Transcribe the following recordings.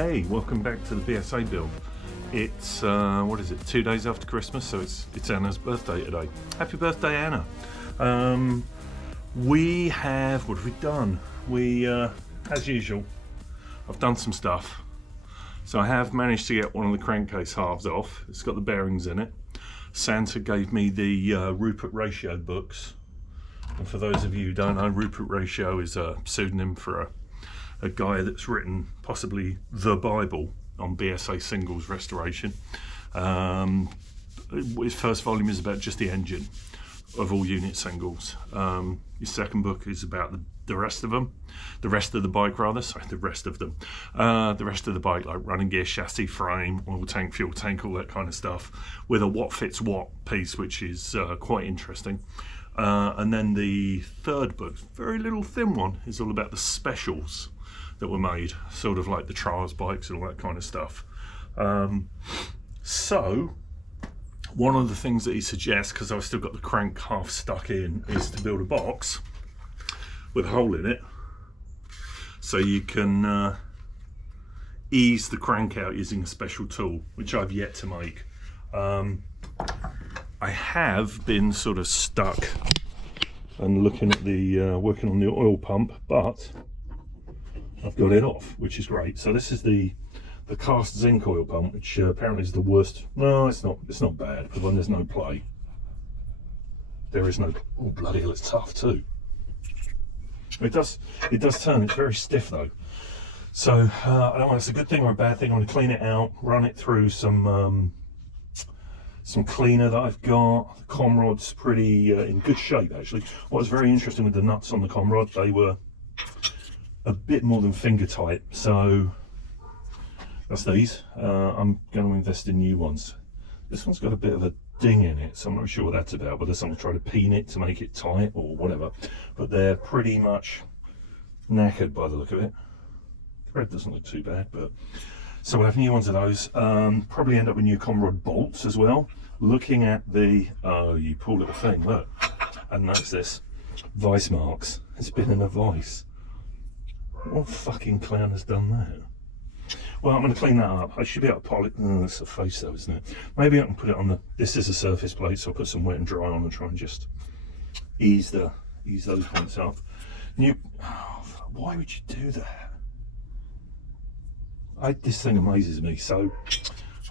Hey, welcome back to the BSA build. It's, what is it, 2 days after Christmas, so it's Anna's birthday today. Happy birthday, Anna. What have we done? As usual, I've done some stuff. So I have managed to get one of the crankcase halves off. It's got the bearings in it. Santa gave me the Rupert Ratio books. And for those of you who don't know, Rupert Ratio is a pseudonym for a guy that's written possibly the Bible on BSA singles restoration. His first volume is about just the engine of all unit singles. His second book is about the rest of them, the rest of the bike, like running gear, chassis, frame, oil tank, fuel tank, all that kind of stuff, with a what fits what piece, which is quite interesting. And then the third book, very little thin one, is all about the specials that were made, sort of like the trials bikes and all that kind of stuff. So one of the things that he suggests, because I've still got the crank half stuck in, is to build a box with a hole in it so you can ease the crank out using a special tool, which I've yet to make. I have been sort of stuck and looking at the working on the oil pump, but I've got it off, which is great. So this is the cast zinc oil pump, which apparently is the worst. No, it's not bad, but when there's no play, there is no. Oh bloody hell, it's tough too. It does turn. It's very stiff though. So I don't know if it's a good thing or a bad thing. I'm going to clean it out, run it through some cleaner that I've got. The comrod's pretty in good shape actually. What was very interesting with the nuts on the comrod, they were a bit more than finger tight, so that's these. I'm going to invest in new ones. This one's got a bit of a ding in it, so I'm not sure what that's about, whether someone tried to peen it to make it tight or whatever, but they're pretty much knackered by the look of it. The thread doesn't look too bad, but so we'll have new ones of those. Probably end up with new comrod bolts as well. Looking at the, oh, you poor little thing, look, and notice this, vice marks. It's been in a vice. What fucking clown has done that? Well, I'm going to clean that up. I should be able to polish. Oh, that's a face though, isn't it? Maybe I can put it on the. This is a surface plate, so I'll put some wet and dry on and try and just ease those points up. New. Oh, why would you do that? This thing amazes me. So,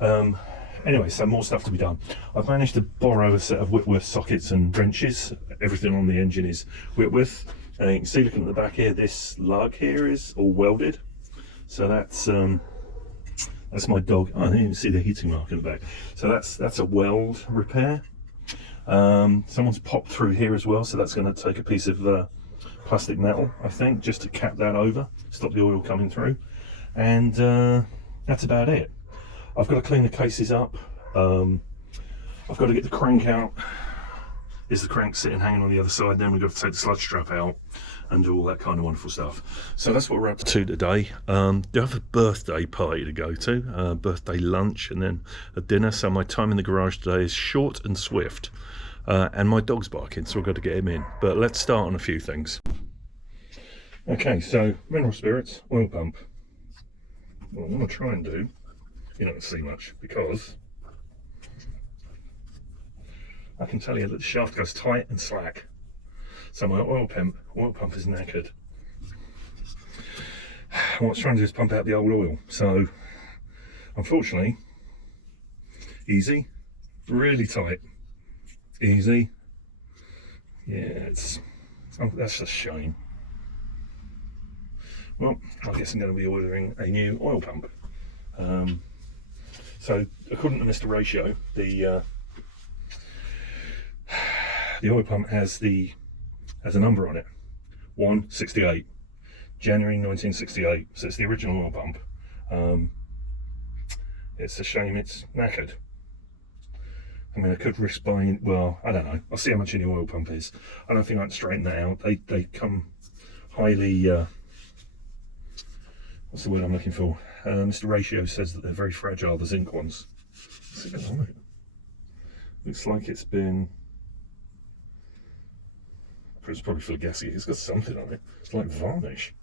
anyway, so more stuff to be done. I've managed to borrow a set of Whitworth sockets and wrenches. Everything on the engine is Whitworth. And you can see, looking at the back here, this lug here is all welded. So that's my dog. Oh, I didn't even see the heating mark in the back. So that's a weld repair. Someone's popped through here as well, so that's going to take a piece of plastic metal, I think, just to cap that over, stop the oil coming through. And that's about it. I've got to clean the cases up. I've got to get the crank out. Is the crank sitting hanging on the other side? Then we've got to take the sludge strap out and do all that kind of wonderful stuff. So that's what we're up to today. Do have a birthday party to go to, birthday lunch and then a dinner. So my time in the garage today is short and swift. And my dog's barking, so we've got to get him in. But let's start on a few things. Okay, so mineral spirits, oil pump. What I'm going to try and do, you're not going to see much because I can tell you that the shaft goes tight and slack. So my oil pump is knackered. What it's trying to do is pump out the old oil. So unfortunately, easy, really tight, easy. Yeah, that's a shame. Well, I guess I'm going to be ordering a new oil pump. So according to Mr. Ratio, the oil pump has a number on it, 168, January 1968. So it's the original oil pump. It's a shame it's knackered. I mean, I could risk buying. Well, I don't know. I'll see how much a new oil pump is. I don't think I can straighten that out. They come highly. What's the word I'm looking for? Mr. Ratio says that they're very fragile. The zinc ones. What's it got on it? Looks like it's been. It's probably full of gasket. It's got something on it. It's like varnish.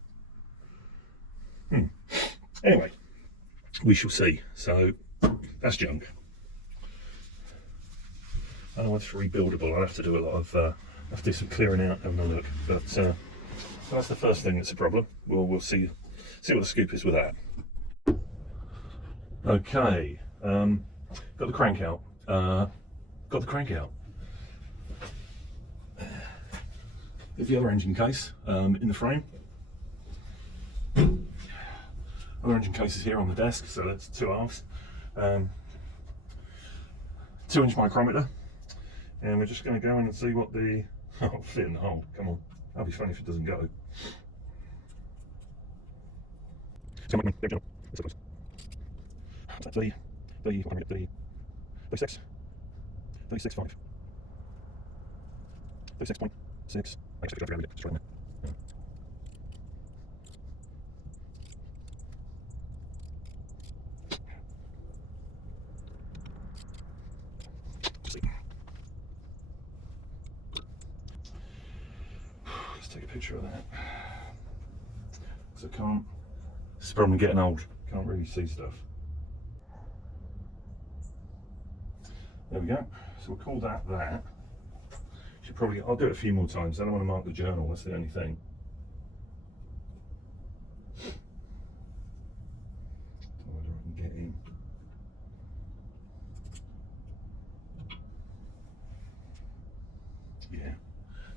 Anyway, we shall see. So that's junk. I don't know if it's rebuildable. I'll have to do a lot of have to do some clearing out, having a look. But so that's the first thing that's a problem. We'll see what the scoop is with that. Okay, got the crank out. There's the other engine case in the frame. Other engine case is here on the desk, so that's 2 halves. 2-inch micrometer, and we're just going to go in and see what the fit in the hole. Come on, that'll be funny if it doesn't go. So 36, 36.5, 36.6. Let's take a picture of that. Because I can't. This is the problem getting old. Can't really see stuff. There we go. So we'll call that that. Should probably. I'll do it a few more times. I don't want to mark the journal. That's the only thing. Don't know whether I can get in. Yeah,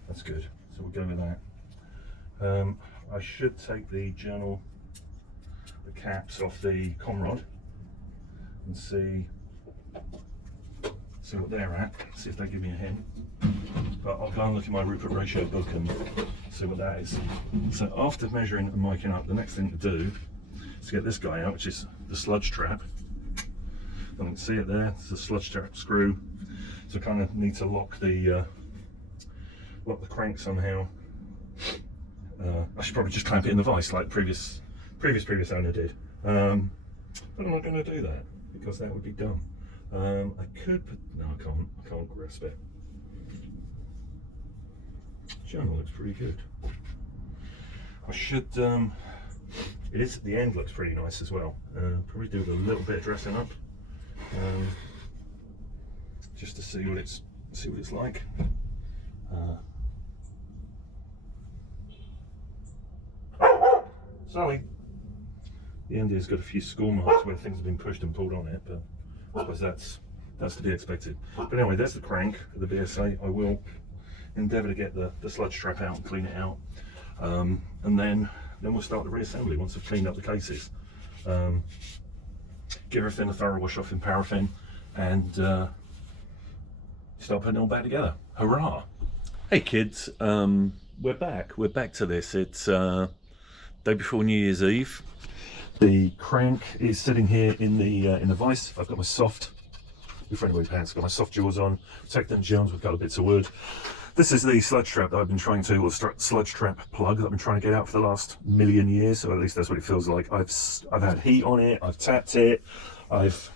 that's good. So we'll go with that. I should take the journal, the caps off the comrod, and see what they're at. See if they give me a hint. But I'll go and look at my Rupert ratio book and see what that is. So after measuring and miking up, the next thing to do is to get this guy out, which is the sludge trap. I can see it there. It's a sludge trap screw. So I kind of need to lock the crank somehow. I should probably just clamp it in the vise like previous owner did. But I'm not going to do that because that would be dumb. I could, but no, I can't grasp it. Journal looks pretty good. I should, it is, the end looks pretty nice as well. Probably do a little bit of dressing up, just to see what it's like. Sally. The end has got a few score marks where things have been pushed and pulled on it, but I suppose that's to be expected. But anyway, there's the crank for the BSA. I will endeavour to get the sludge trap out and clean it out, and then we'll start the reassembly once I've cleaned up the cases. Give everything a thorough wash off in paraffin, and start putting it all back together. Hurrah! Hey kids, we're back. We're back to this. It's day before New Year's Eve. The crank is sitting here in the vise. I've got my soft, friendly pants. Got my soft jaws on. Protecting Jones with a couple of bits of wood. This is the sludge trap that I've been trying to, or sludge trap plug that I've been trying to get out for the last million years. So at least that's what it feels like. I've had heat on it. I've tapped it. I've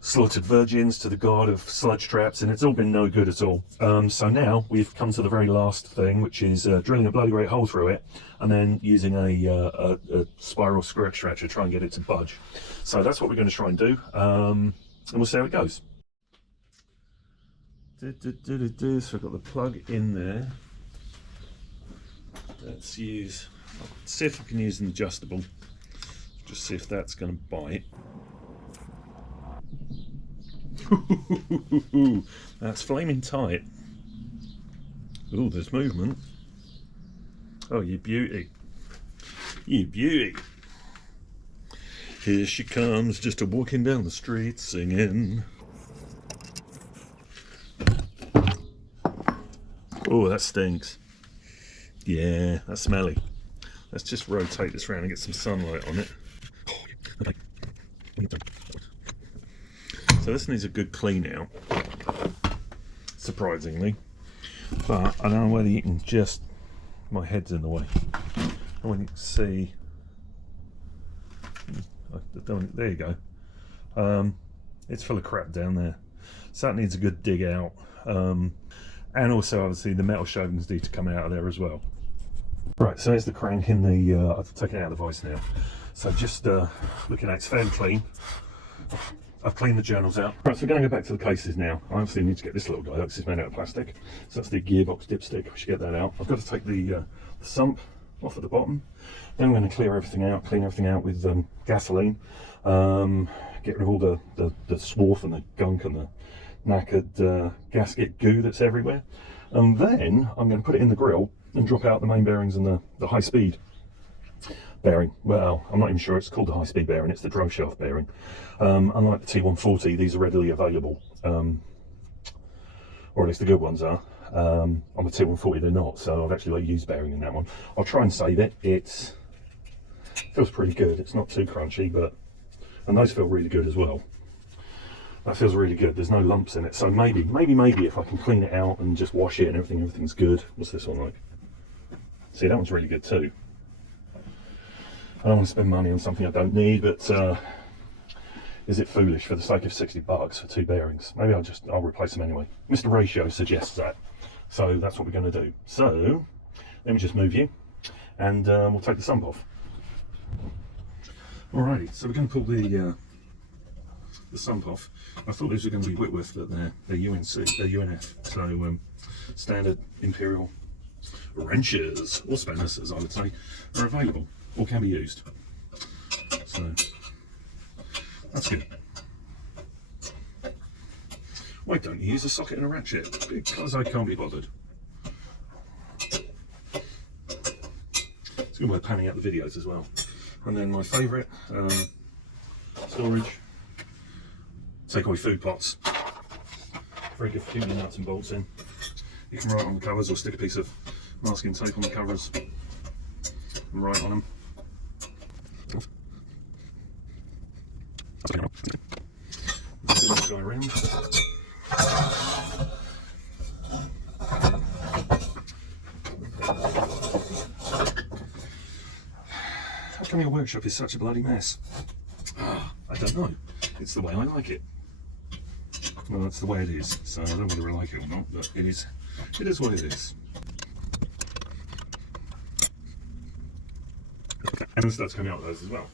slaughtered virgins to the god of sludge traps, and it's all been no good at all. So now we've come to the very last thing, which is drilling a bloody great hole through it, and then using a spiral screw extractor to try and get it to budge. So that's what we're going to try and do, and we'll see how it goes. So I've got the plug in there. Let's see if I can use an adjustable. Just see if that's going to bite. That's flaming tight. Oh, there's movement. Oh, you beauty. You beauty. Here she comes, just a walking down the street singing. Oh, that stinks. Yeah, that's smelly. Let's just rotate this around and get some sunlight on it. Okay. So this needs a good clean out, surprisingly, but I don't know whether you can just, my head's in the way. I want you to see, there you go. It's full of crap down there, so that needs a good dig out, and also obviously the metal shavings need to come out of there as well. Right, so there's the crank in the, I've taken it out of the vise now. So just looking at it's fairly clean. I've cleaned the journals out. Right, so we're going to go back to the cases now. I obviously need to get this little guy out because it's made out of plastic. So that's the gearbox dipstick. We should get that out. I've got to take the sump off at the bottom. Then we're going to clear everything out, clean everything out with gasoline. Get rid of all the swarf and the gunk and the knackered gasket goo that's everywhere. And then I'm going to put it in the grill and drop out the main bearings and the high speed bearing. Well, I'm not even sure it's called the high speed bearing, it's the drove shaft bearing. Unlike the T140, these are readily available, or at least the good ones are. On the T140 they're not, so I've actually got a used bearing in that one. I'll try and save it. It feels pretty good, it's not too crunchy, and those feel really good as well. That feels really good, there's no lumps in it, so maybe if I can clean it out and just wash it and everything's good. What's this one like? See, that one's really good too. I don't want to spend money on something I don't need, but is it foolish for the sake of 60 bucks for 2 bearings? Maybe I'll replace them anyway. Mr. Ratio suggests that, so that's what we're going to do. So let me just move you, and we'll take the sump off. Alrighty, so we're going to pull the sump off. I thought these were going to be Whitworth, but they're UNC, they're UNF. So standard Imperial wrenches, or spanners as I would say, are available or can be used. So that's good. Why don't you use a socket and a ratchet? Because I can't be bothered. It's a good way of panning out the videos as well. And then my favourite storage, takeaway food pots. Very good for keeping the nuts and bolts in. You can write on the covers or stick a piece of masking tape on the covers and write on them. Spin this guy around. How come your workshop is such a bloody mess? I don't know. It's the way I like it. Well, that's the way it is. So I don't know whether I like it or not, but it is what it is. And the stuff's coming out of those as well.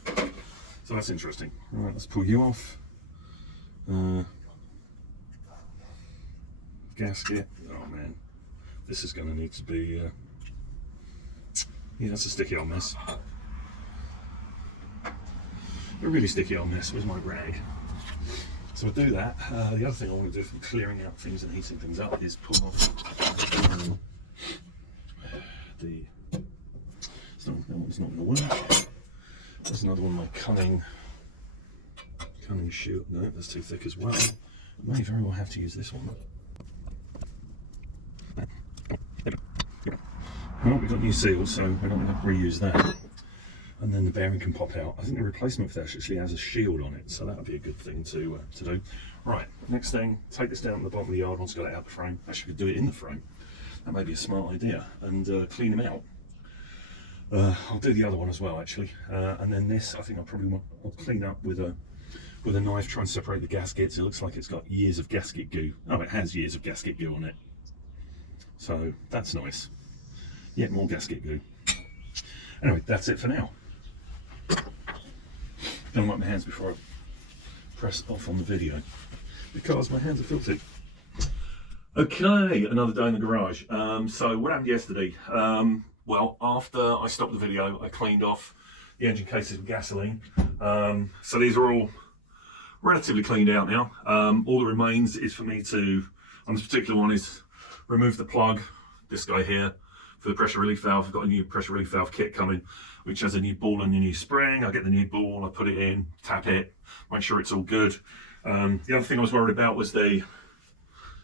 So that's interesting. Right, let's pull you off. Gasket. Oh man, this is going to need to be. Yeah, that's a sticky old mess. A really sticky old mess. Where's my rag? So we'll do that. The other thing I want to do for clearing out things and heating things up is pull off the. That one's not going to work. There's another one, my cunning shoe. No, that's too thick as well. I may very well have to use this one. Well, we've got new seals, so we're not going to reuse that. And then the bearing can pop out. I think the replacement for that actually has a shield on it, so that would be a good thing to do. Right, next thing, take this down to the bottom of the yard once it's got it out of the frame. Actually, could do it in the frame. That may be a smart idea, and clean them out. I'll do the other one as well, actually. And then this, I think I'll clean up with a knife, try and separate the gaskets. It looks like it's got years of gasket goo. Oh, it has years of gasket goo on it. So that's nice. Yet more gasket goo. Anyway, that's it for now. Don't wipe my hands before I press off on the video, because my hands are filthy. Okay, another day in the garage. So what happened yesterday? Well, after I stopped the video, I cleaned off the engine cases with gasoline. So these are all relatively cleaned out now. All that remains is for me to, on this particular one, is remove the plug, this guy here, for the pressure relief valve. I've got a new pressure relief valve kit coming, which has a new ball and a new spring. I get the new ball, I put it in, tap it, make sure it's all good. The other thing I was worried about was the,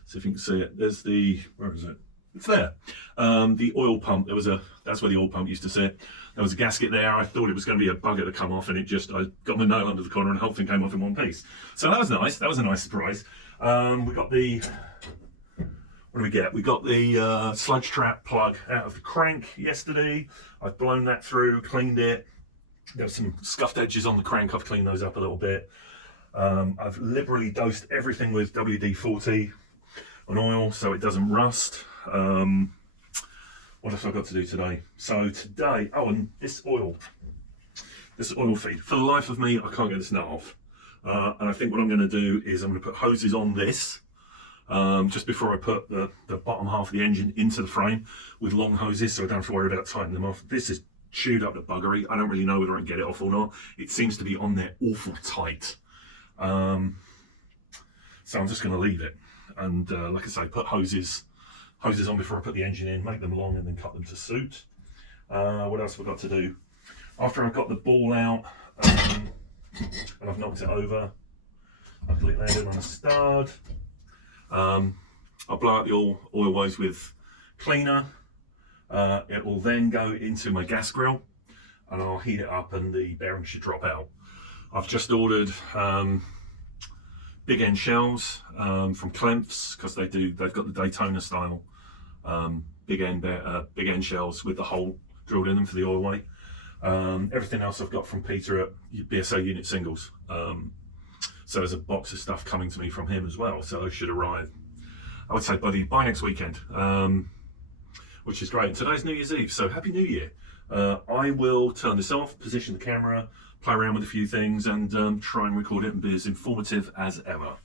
see if you can see it, there's the, where is it? It's there. The oil pump, that's where the oil pump used to sit. There was a gasket there. I thought it was going to be a bugger to come off, and I got my nail under the corner and the whole thing came off in one piece. So that was nice. That was a nice surprise. We got the, what do we get? We got the sludge trap plug out of the crank yesterday. I've blown that through, cleaned it. There were some scuffed edges on the crank. I've cleaned those up a little bit. I've liberally dosed everything with WD-40 on oil so it doesn't rust. What else have I got to do today? So today, oh, and this oil this oil feed. For the life of me, I can't get this nut off. And I think what I'm going to do is I'm going to put hoses on this just before I put the bottom half of the engine into the frame with long hoses, so I don't have to worry about tightening them off. This is chewed up to buggery. I don't really know whether I can get it off or not. It seems to be on there awful tight. So I'm just going to leave it. And like I say, put hoses on before I put the engine in, make them long and then cut them to suit. What else have I got to do? After I've got the ball out and I've knocked it over, I put it landed on a stud. I'll blow out the oil ways with cleaner. It will then go into my gas grill and I'll heat it up and the bearing should drop out. I've just ordered big end shells from Klemps, because they've got the Daytona style big end shells with the hole drilled in them for the oil weight. Everything else I've got from Peter at BSA Unit Singles. So there's a box of stuff coming to me from him as well, so those should arrive, I would say, by next weekend, which is great. And today's New Year's Eve, so Happy New Year. I will turn this off, position the camera, play around with a few things, and try and record it and be as informative as ever.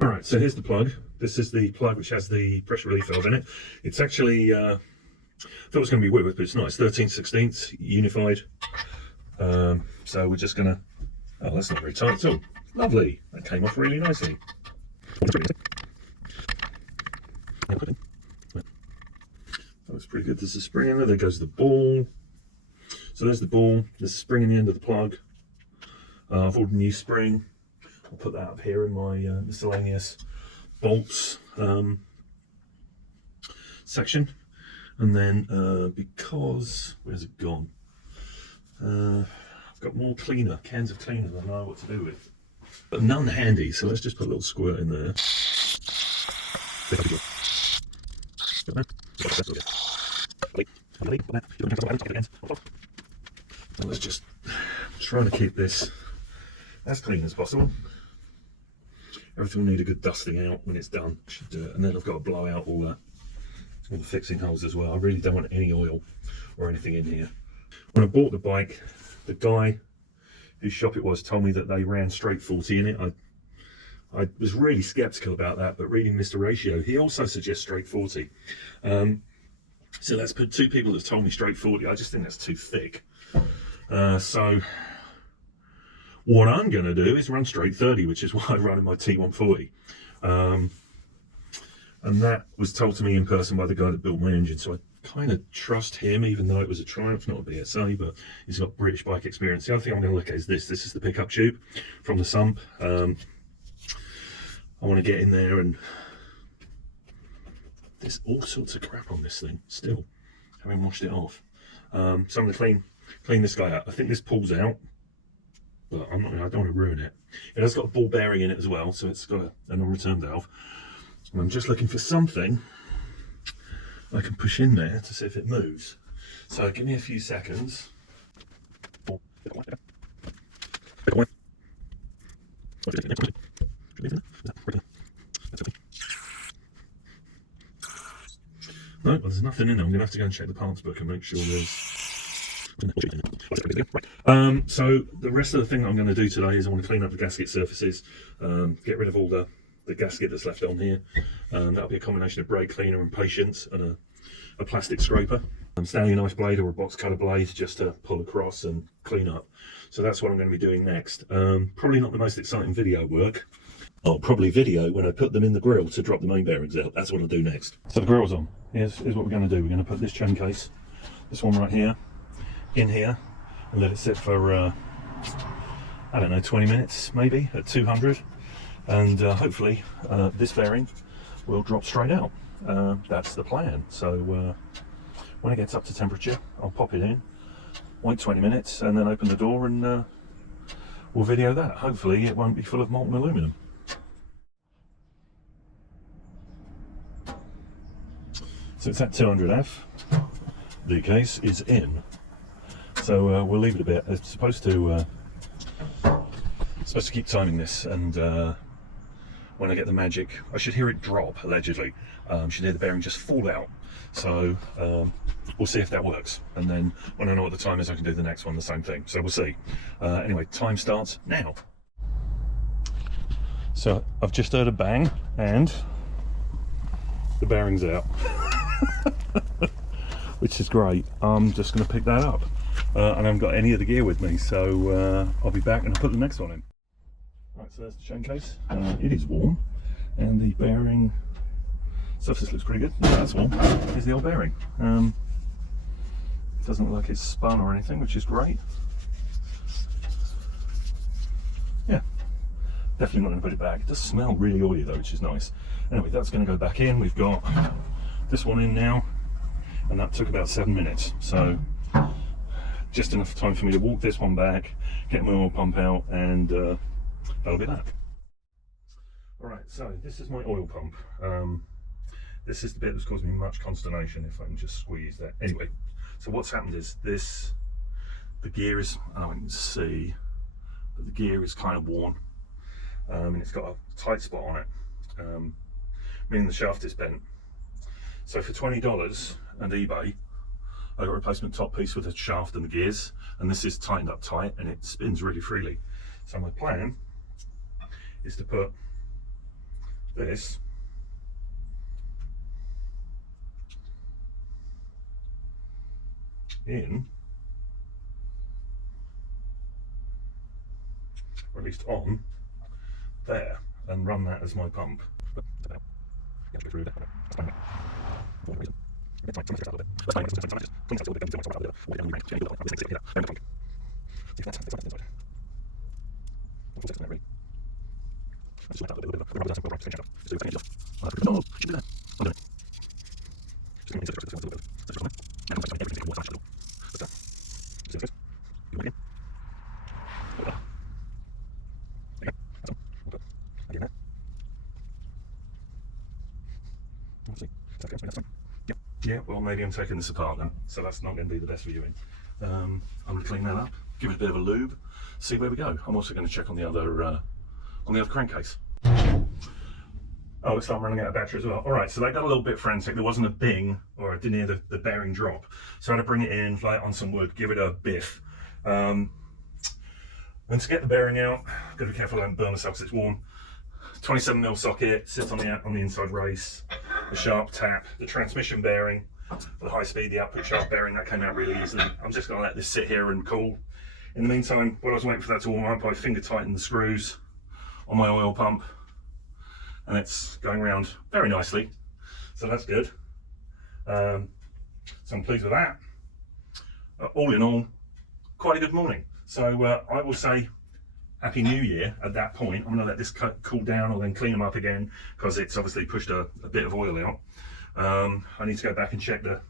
All right, so here's the plug. This is the plug which has the pressure relief valve in it. It's actually, I thought it was going to be Whitworth, but it's not. It's 13/16 unified. So we're just going to, oh, that's not very tight at all. Lovely, that came off really nicely. That's pretty good. There's a spring in there. There goes the ball. So there's the ball. There's a spring in the end of the plug. I've ordered a new spring. I'll put that up here in my miscellaneous bolts section. And then because, where's it gone? I've got more cleaner, cans of cleaner that I know what to do with. But none handy, so let's just put a little squirt in there. Let's just try to keep this as clean as possible. Everything will need a good dusting out when it's done. Should do it. And then I've got to blow out all the fixing holes as well. I really don't want any oil or anything in here. When I bought the bike, the guy whose shop it was told me that they ran straight 40 in it. I was really skeptical about that, but reading Mr. Ratio, he also suggests straight 40. So that's put two people that told me straight 40. I just think that's too thick. So what I'm going to do is run straight 30, which is what I run in my T140. And that was told to me in person by the guy that built my engine. So I kind of trust him, even though it was a Triumph, not a BSA, but he's got British bike experience. The other thing I'm going to look at is this. This is the pickup tube from the sump. I want to get in there, and there's all sorts of crap on this thing still, having washed it off. So I'm going to clean this guy out. I think this pulls out, but I don't want to ruin it. It has got a ball bearing in it as well, so it's got a non-return valve. And I'm just looking for something I can push in there to see if it moves. So give me a few seconds. No, well, there's nothing in there. I'm going to have to go and check the parts book and make sure there's... So the rest of the thing that I'm going to do today is I want to clean up the gasket surfaces, get rid of all the gasket that's left on here. That'll be a combination of brake cleaner and patience and a plastic scraper. Stanley knife blade or a box cutter blade just to pull across and clean up. So that's what I'm going to be doing next. Probably not the most exciting video work. I'll probably video when I put them in the grill to drop the main bearings out. That's what I'll do next. So the grill's on. Here's what we're going to do. We're going to put this chain case, this one right here, in here and let it sit for, I don't know, 20 minutes maybe at 200. And hopefully this bearing will drop straight out. That's the plan. So when it gets up to temperature, I'll pop it in, wait 20 minutes, and then open the door and we'll video that. Hopefully it won't be full of molten aluminum. So it's at 200F. The case is in. So we'll leave it a bit. It's supposed to keep timing this, and when I get the magic, I should hear it drop, allegedly. Should hear the bearing just fall out. So we'll see if that works. And then when I know what the time is, I can do the next one, the same thing. So we'll see. Anyway, time starts now. So I've just heard a bang and the bearing's out. Which is great. I'm just going to pick that up. And I haven't got any of the gear with me, so I'll be back and I'll put the next one in. Right, so there's the chain case. It is warm, and the bearing surface looks pretty good. Yeah, that's warm. Here's the old bearing. Doesn't look like it's spun or anything, which is great. Yeah, definitely not going to put it back. It does smell really oily though, which is nice. Anyway, that's going to go back in. We've got this one in now, and that took about 7 minutes. So just enough time for me to walk this one back, get my oil pump out, and that'll be that. Alright, so this is my oil pump. This is the bit that's caused me much consternation, if I can just squeeze that. Anyway, so what's happened is this, the gear is, I don't know if you can see, but the gear is kind of worn. And it's got a tight spot on it, meaning the shaft is bent. So for $20 and eBay, I got a replacement top piece with a shaft and the gears, and this is tightened up tight and it spins really freely. So my plan is to put this in, or at least on, there, and run that as my pump. Yeah, well, maybe I'm taking this apart then, so that's not going to be the best viewing. I'm going to clean that up, give it a bit of a lube, see where we go. I'm also going to check on the other crankcase. Oh, looks like I'm running out of battery as well. All right, so that got a little bit frantic. There wasn't a bing, or I didn't hear the bearing drop. So I had to bring it in, lay it on some wood, give it a biff. When to get the bearing out, got to be careful I don't burn myself because it's warm. 27mm socket, sits on the inside race, the sharp tap, the transmission bearing, for the high speed, the output shaft bearing, that came out really easily. I'm just going to let this sit here and cool. In the meantime, while I was waiting for that to warm up, I finger tightened the screws on my oil pump, and it's going around very nicely, so that's good. So I'm pleased with that. All in all, quite a good morning. So I will say Happy New Year at that point. I'm going to let this cool down or then clean them up again because it's obviously pushed a bit of oil out. I need to go back and check the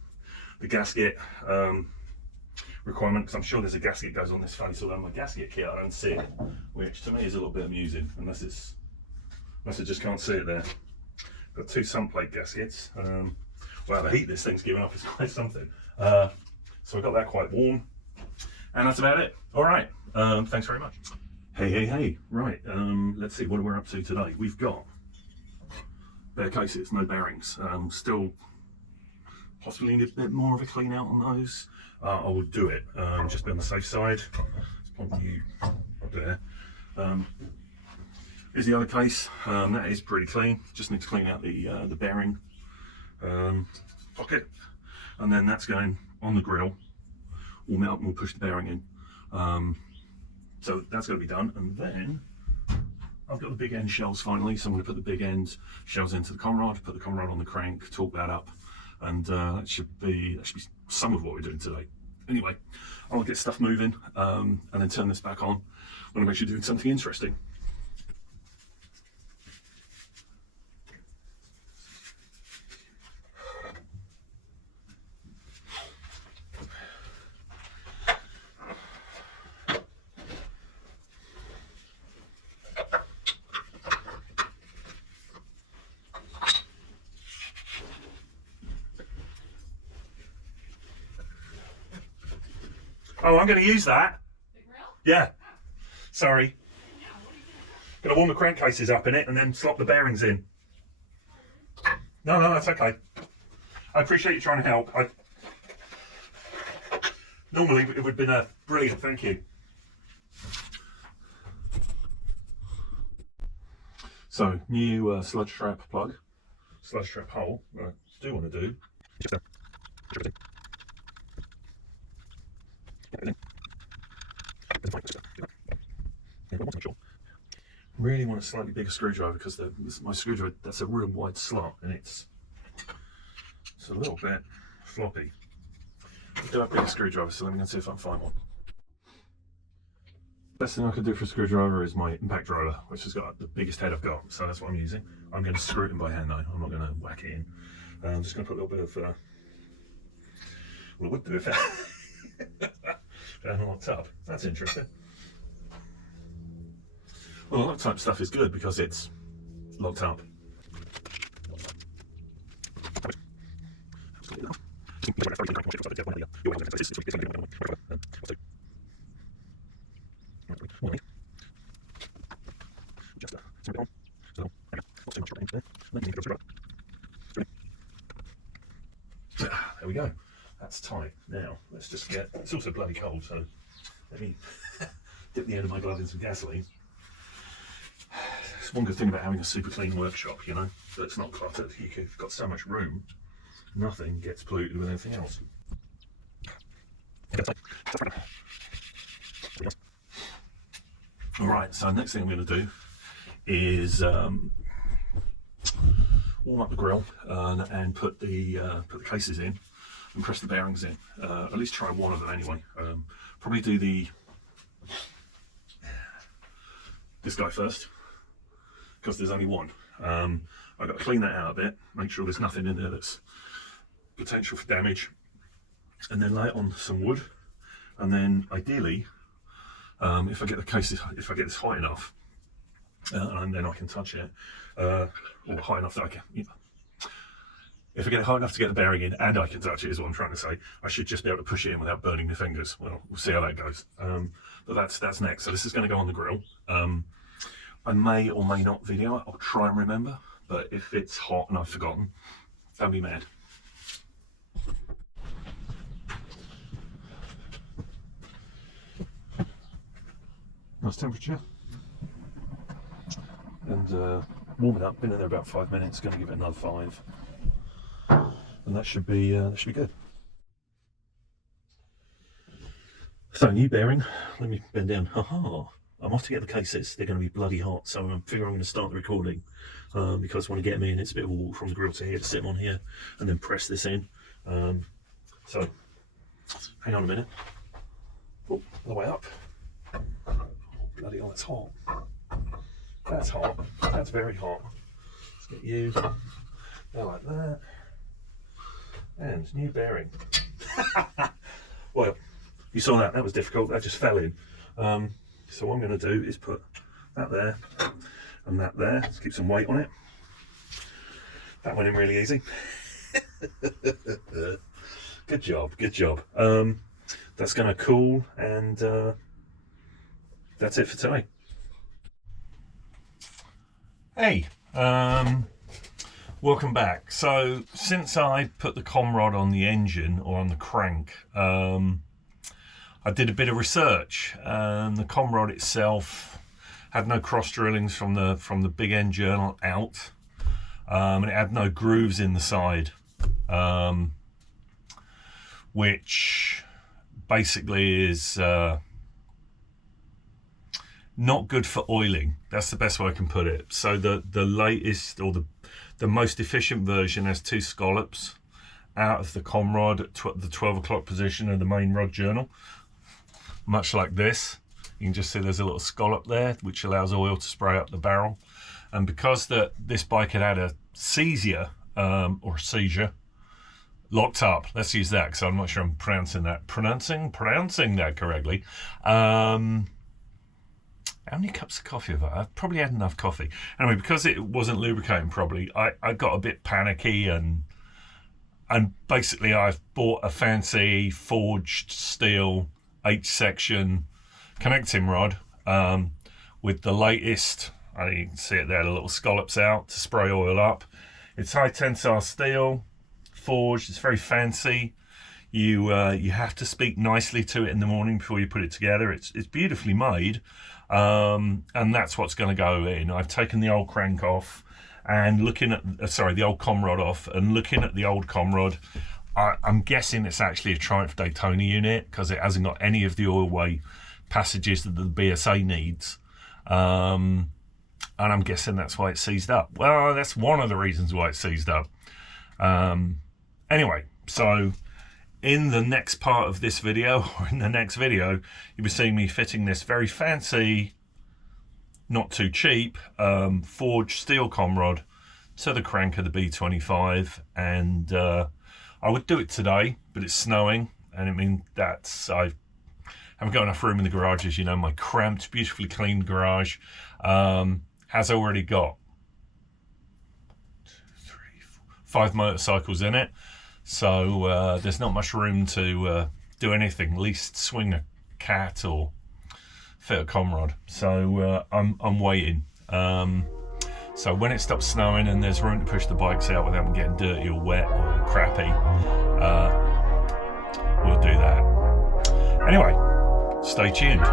gasket requirement, because I'm sure there's a gasket goes on this face, although my gasket kit I don't see it, which to me is a little bit amusing, unless I just can't see it there. Got 2 sump plate gaskets. Wow, the heat this thing's giving off is quite something. So I got that quite warm, and that's about it. All right, thanks very much. Hey, right, let's see what we're up to today. We've got bare cases, no bearings. Still possibly need a bit more of a clean out on those. I will do it, just be on the safe side. Let's point you up there. Here's the other case. That is pretty clean. Just need to clean out the bearing pocket, and then that's going on the grill. We'll melt and we'll push the bearing in. So that's going to be done, and then I've got the big end shells finally, so I'm going to put the big end shells into the conrod, put the conrod on the crank, torque that up, and that should be some of what we're doing today. Anyway, I'll get stuff moving and then turn this back on when I'm actually doing something interesting. Oh, I'm going to use that. The grill? Yeah. Sorry. Gonna warm the crankcases up in it and then slot the bearings in. No, that's okay. I appreciate you trying to help. Normally it would have been a brilliant, thank you. So, new sludge strap plug, sludge strap hole. What I do want to do, really want a slightly bigger screwdriver because my screwdriver, that's a real wide slot and it's a little bit floppy. I do have a bigger screwdriver, so let me go see if I can find one. Best thing I could do for a screwdriver is my impact driver, which has got the biggest head I've got, so that's what I'm using. I'm going to screw it in by hand though, I'm not going to whack it in. I'm just going to put a little bit of, well, it would do if it had locked up. That's interesting. Well, lock type stuff is good because it's locked up. There we go. That's tight. Now let's just get. It's also bloody cold, so let me dip the end of my glove in some gasoline. It's one good thing about having a super clean workshop, you know, that it's not cluttered. You've got so much room, nothing gets polluted with anything else. Alright, so next thing I'm going to do is warm up the grill and put the cases in and press the bearings in. At least try one of them anyway. Probably do this guy first, because there's only one. I've got to clean that out a bit, make sure there's nothing in there that's potential for damage, and then lay it on some wood, and then ideally, if I get the cases, if I get this high enough, and then I can touch it, or high enough that I can, you know, if I get it high enough to get the bearing in and I can touch it is what I'm trying to say, I should just be able to push it in without burning my fingers. Well, we'll see how that goes. But that's next. So this is going to go on the grill. I may or may not video it. I'll try and remember. But if it's hot and I've forgotten, don't be mad. Nice temperature. And warm it up. Been in there about 5 minutes. Going to give it another 5. And that should be good. So new bearing. Let me bend down. Haha! I'm off to get the cases. They're going to be bloody hot, so I'm figuring I'm going to start the recording because when I get them in, it's a bit of a walk from the grill to here to sit them on here and then press this in. So hang on a minute. Oh, all the way up. Oh, bloody hell, that's hot. That's hot. That's very hot. Let's get you there like that. And new bearing. Well, you saw that was difficult. That just fell in. So what I'm going to do is put that there and that there. Let's keep some weight on it. That went in really easy. Good job, good job. That's going to cool, and that's it for today. Hey, welcome back. So since I put the com rod on the engine or on the crank, I did a bit of research. The com rod itself had no cross drillings from the big end journal out, and it had no grooves in the side, which basically is not good for oiling. That's the best way I can put it. So the latest, or the most efficient version, has 2 scallops out of the com rod at the 12 o'clock position of the main rod journal, much like this. You can just see there's a little scallop there, which allows oil to spray up the barrel. And because this bike had a seizure, or seizure, locked up, let's use that because I'm not sure I'm pronouncing that correctly. How many cups of coffee have I? I've probably had enough coffee. Anyway, because it wasn't lubricating properly, I got a bit panicky, and basically I've bought a fancy forged steel H-section connecting rod with the latest You can see it there, the little scallops out to spray oil up. It's high tensile steel, forged. It's very fancy. You have to speak nicely to it in the morning before you put it together. It's beautifully made, and that's what's going to go in. I've taken the old crank off and looking at the old comrod off, and looking at the old comrod, I'm guessing it's actually a Triumph Daytona unit because it hasn't got any of the oil-way passages that the BSA needs. And I'm guessing that's why it's seized up. Well, that's one of the reasons why it's seized up. Anyway, so in the next part of this video, or in the next video, you'll be seeing me fitting this very fancy, not too cheap, forged steel comrod to the crank of the B25. And I would do it today, but it's snowing, and I mean, I haven't got enough room in the garage, as you know. My cramped, beautifully clean garage has already got 5 motorcycles in it, so there's not much room to do anything, least swing a cat or fit a comrade. So I'm waiting. So when it stops snowing and there's room to push the bikes out without them getting dirty or wet or crappy, we'll do that. Anyway, stay tuned.